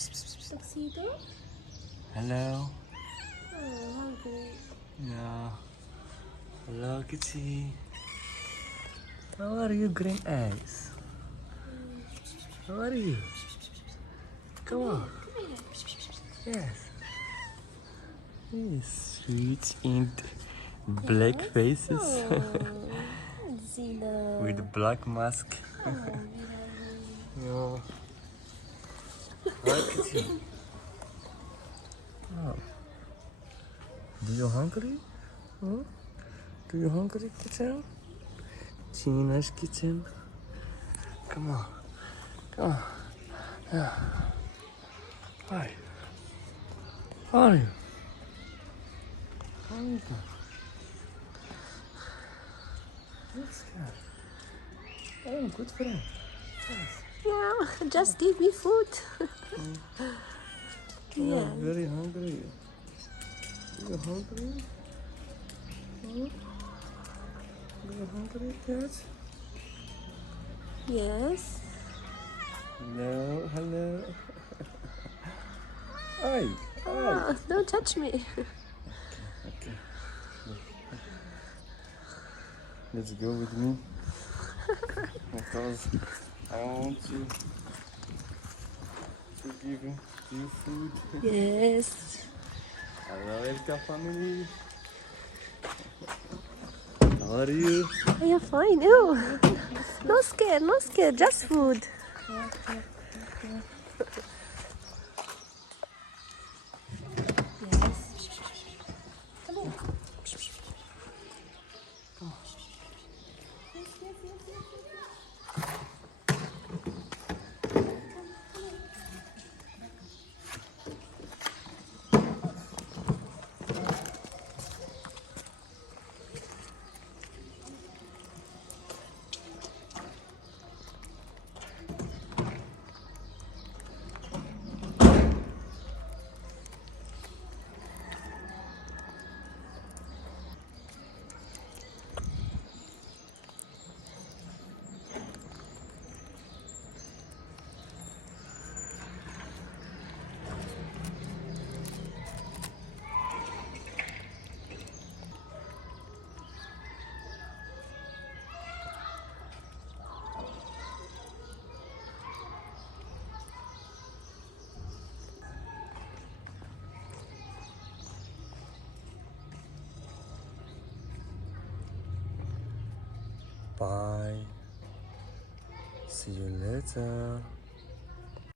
Tuxedo? Hello. Oh, hungry. No. Hello, Kitty. How are you, green eyes? How are you? Come on. Come here. Yes. Yes, sweet and black faces Zina. with black mask. Oh, really? No. Hi, Kitty. Oh. Do you hungry? Huh? Do you hungry, Kitten? Tina's Kitten. Come on. Come on. Yeah. Hi. How are you? How are you? Yes, cat. Oh, good friend. Yes. Yeah, just give me food. Yeah. I'm very hungry. Are you hungry? Huh? Are you hungry, cat? Yes. Hello, hello. Hi, hi. Oh, don't touch me. Okay. Let's go with me. Because I want to give you food. Yes. Hello, Elka family. How are you? Yeah, fine. Oh, no scare, no scare, just food. Yes. Come here. Yes, yes, yes, yes, yes. Bye. See you later.